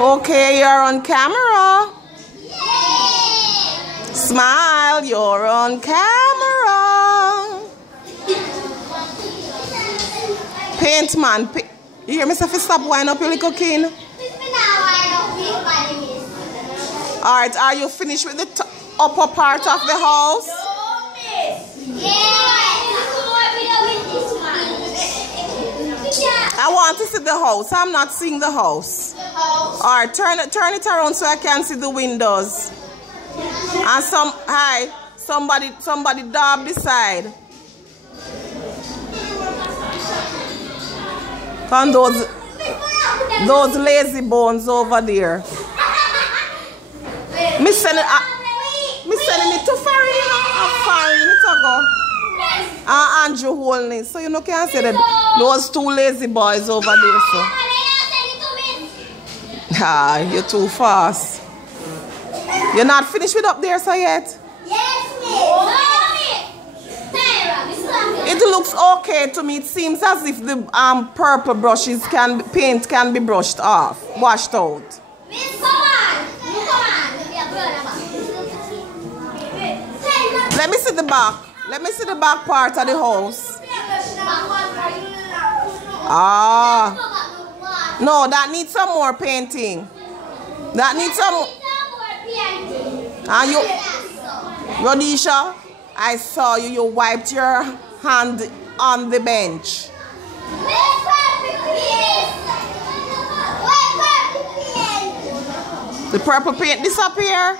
Okay, you're on camera. Smile, you're on camera. Paint man. You hear me say stop winding up your little kin? Alright, are you finished with the upper part of the house? I want to see the house. I'm not seeing the house. Alright, turn it around so I can see the windows. And somebody dab the side. And those lazy bones over there. Me sending it to Ferry. I'm fine to go. Andrew holding. So you know can say that those two lazy boys over there. So. Ah, you're too fast. You're not finished with up there so yet? Yes, It looks okay to me. It seems as if the purple brushes paint can be washed out. Let me see the back. Let me see the back part of the house. Ah. No, that needs some more painting. That needs some more. And you, Rodisha, I saw you. You wiped your hand on the bench. The purple paint disappear.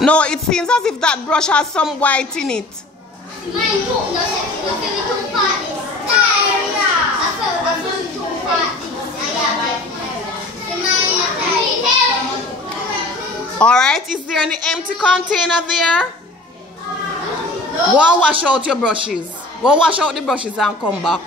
No, it seems as if that brush has some white in it. Alright, is there any empty container there? Go and wash out your brushes. Go wash out the brushes and come back.